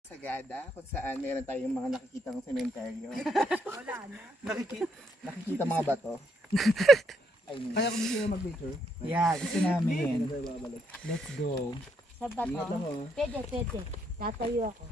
Sagada, kung saan meron tayong mga nakikitang sementeryo. Wala na. Nakikita mga bato. Kaya kung gusto nyo mag-picture? Yeah, gusto namin. Let's go. Sa bato? Pwede, pwede. Tatayo ako.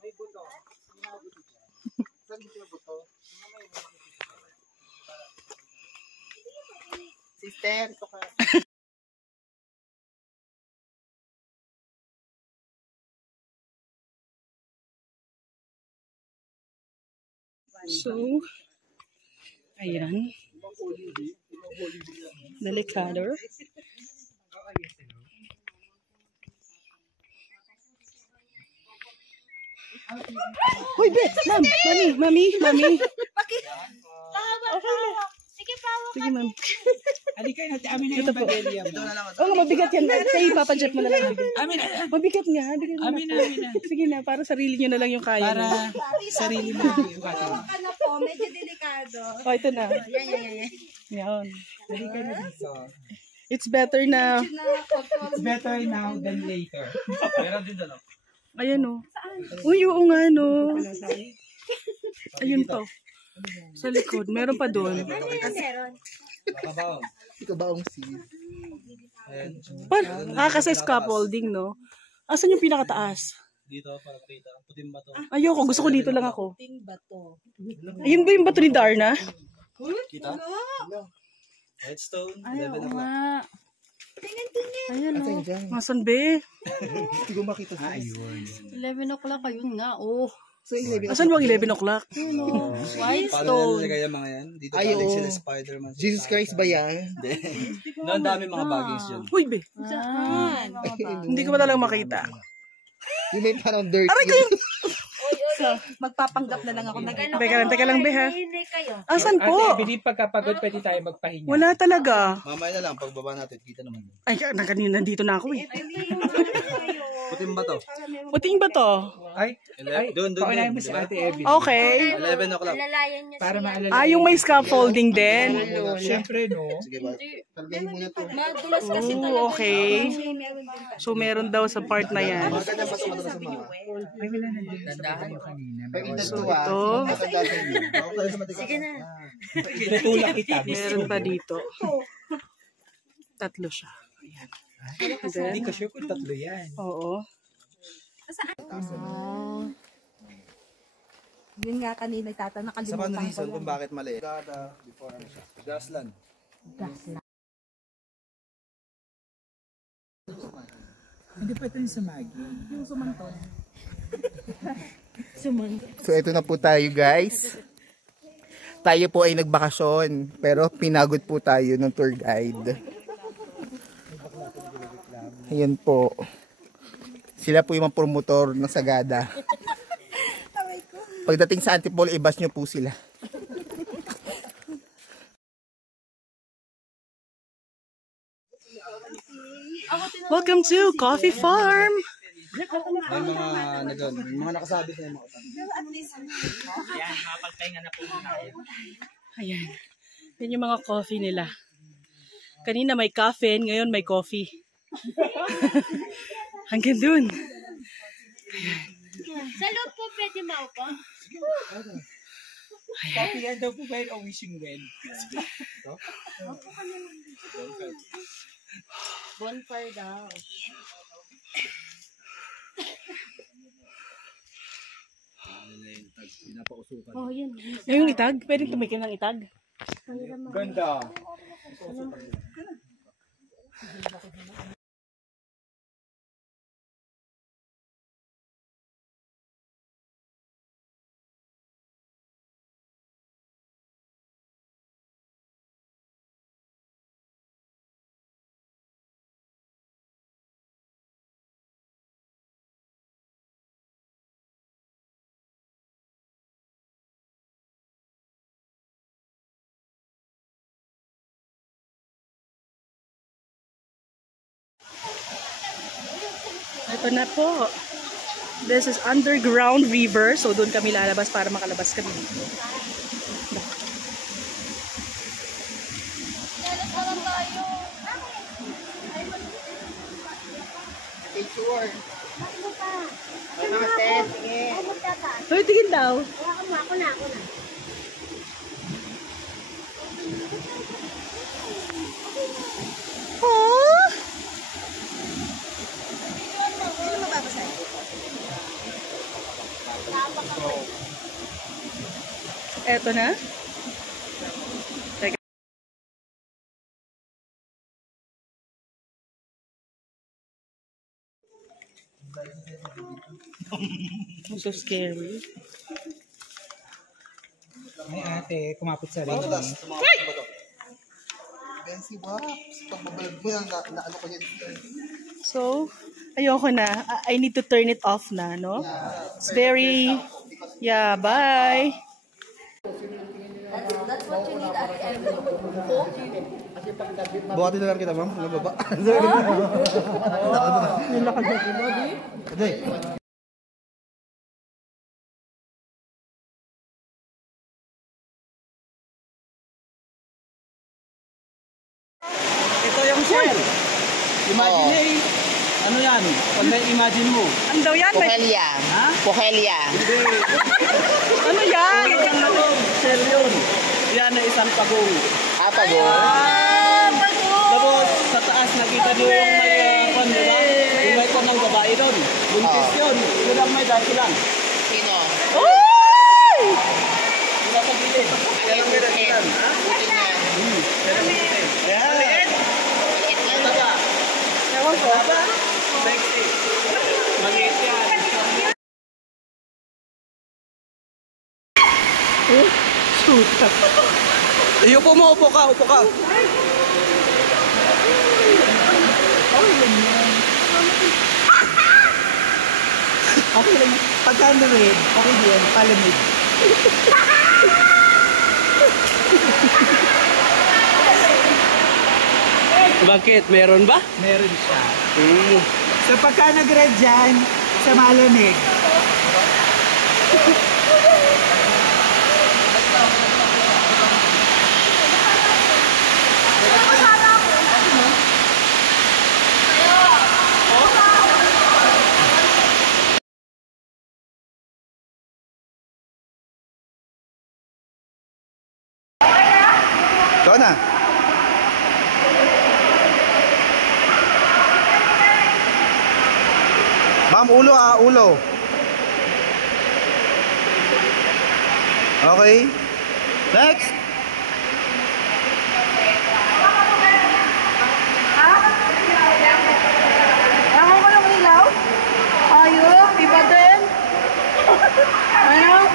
May buto. Saan gusto yung buto? Sister, ito ka. So, ayan. Delikado. Uy, mami. Bakit? Pahawak. Sige, pahawak. Sige, ma'am. Halika natin, amin na yung bagelya. Oo, mabigat yan. Kayo, papajet mo na lang. Amin na. Mabigat nga. Amin na. Sige na, para sarili nyo na lang yung kaya. Para sarili mo. Pahawak ka na po. Medyo delikado. Oh, ito na. Yan. Yan. Halika na dito. It's better na. It's better now than later. Meron din dalaw. Ayan o. Uy, oo nga no. Ayun pa. Sa likod. Meron pa doon. Meron. Ito ba ang sis? Kasi scaffolding, no? Asan yung pinakataas? Dito para kita. Puting bato. Ayoko. Gusto ko dito lang ako. Ting bato. Ayun ba yung bato ni Darna? Kita? Redstone. Ay, 11 oo o'clock. nga. Tingin. Ayun Asan o. dyan? Masan be? Hindi ko makita sis. Ayun. 11 o'clock ayun nga. Oh. So, 11 Asan bang 11 o'clock? White Paano nila kaya mga yan? Dito Ay, galing oo. sila Spider-Man. Jesus Christ ba yan? Hindi. No, ang dami mga bagings dyan. Uy be. Saan? Hindi ko pa talagang makita. Yung may parang dirty. Aray kayo! Magpapanggap na lang ako. Teka lang be ha. Hindi kayo. Asan po? Ate, Ebony, pagkapagod pwede tayo magpahinga. Wala talaga. Mamaya na lang, pagbaba natin, kita naman. Ay, kanina nandito na ako eh. Puting bato. Puting ba to? Ay, Doon. paunahin mo si Ate Ebony. Okay. 11 o'clock. Lalayan niya Para sila. maalala. Yung may scaffolding din. Siyempre, no? Sige ba? Talgayin muna to. Madulas kasi talaga. Oo, okay. So, meron daw sa part na yan. Maganda pa sa mga sa mga. Ay, wala na din. Dandahan ko kanina. Pero indat So, to ah. ito. Matanda sa inyo. Ako tayo sa matigas. Sige na. Tutulak kita. Meron pa dito. Tatlo siya. Hindi ko sure kung tatlo yan. Oo. Yun nga kanina tata Sa paano nakalimutan reason ko kung bakit mali? Gada, before ano siya. Grassland. Hindi pa ito yung sumagi. yung sumantol. So ito na po tayo guys. Tayo po ay nagbakasyon pero pinagod po tayo ng tour guide. Ayan po. Sila po yung mga promotor ng Sagada. Pagdating sa Antipolo, ibas nyo po sila. Welcome to Coffee Farm. May mga nakasabit na yung mga utang. Yan, makapagpahinga na po tayo. Ayan. Yan yung mga coffee nila. Kanina may caffeine, ngayon may coffee. Hanggang dun. Sa loob po pwede maupo. Copy yan daw po ba yun o wishing well? Bonfire daw. Oh, yun. Yung itag? Pwedeng tumikim ng itag? Ganda. Ito na po. This is underground river. So, doon kami lalabas para makalabas kami dito. Picture. Ano te? Sige. Hoy, tingin daw. Ako na. Oh! Eto na. Teka. So scary. Ay ate, kumapit sa rin. Bensi ba? Pagbabalag mo yan, na ano ko yan. So, ayoko na. I need to turn it off na, no? It's very... Yeah, bye! That's what you need at the end. Buhatin na lang kita, ma'am. Nababa. Hindi. Ito yung shell. Imagine ano yan? Pag na-imagine mo. Ano daw yan? Pohelia. Ha? Pohelia. Hindi. Ano yan? Isang lalong. Shell yun. Yan na isang pagong. Apagol. Tapos sa taas nakita niyo yung may kon, di ba? Yung may kon ng babae doon. Buntis yun. Yun ang may dati lang. Sino? Uy! Yun ang sa gilid. Ay, butin. Butin niya. Ayan. Ito ba? Ewan ko. Sexy. Maliit yan. Shoot. Upo mo, upo ka. Okay lang. Pagka red, okay din. Palamig. Bakit? Meron ba? Meron siya. So pagka nag-red dyan, sa malamig. Ikaw na. Ma'am, ulo ulo. Okay. Next. Ako ko lang ilaw? Ayun, di ba din? Ano?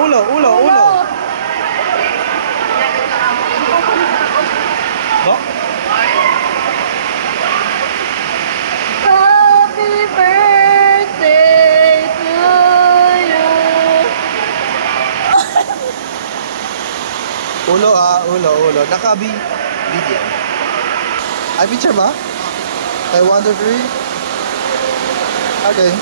Ulo. Bo? Happy birthday to you. Ulo. Naka-video. Ay, picture ba? I 1, 2, 3. Okay.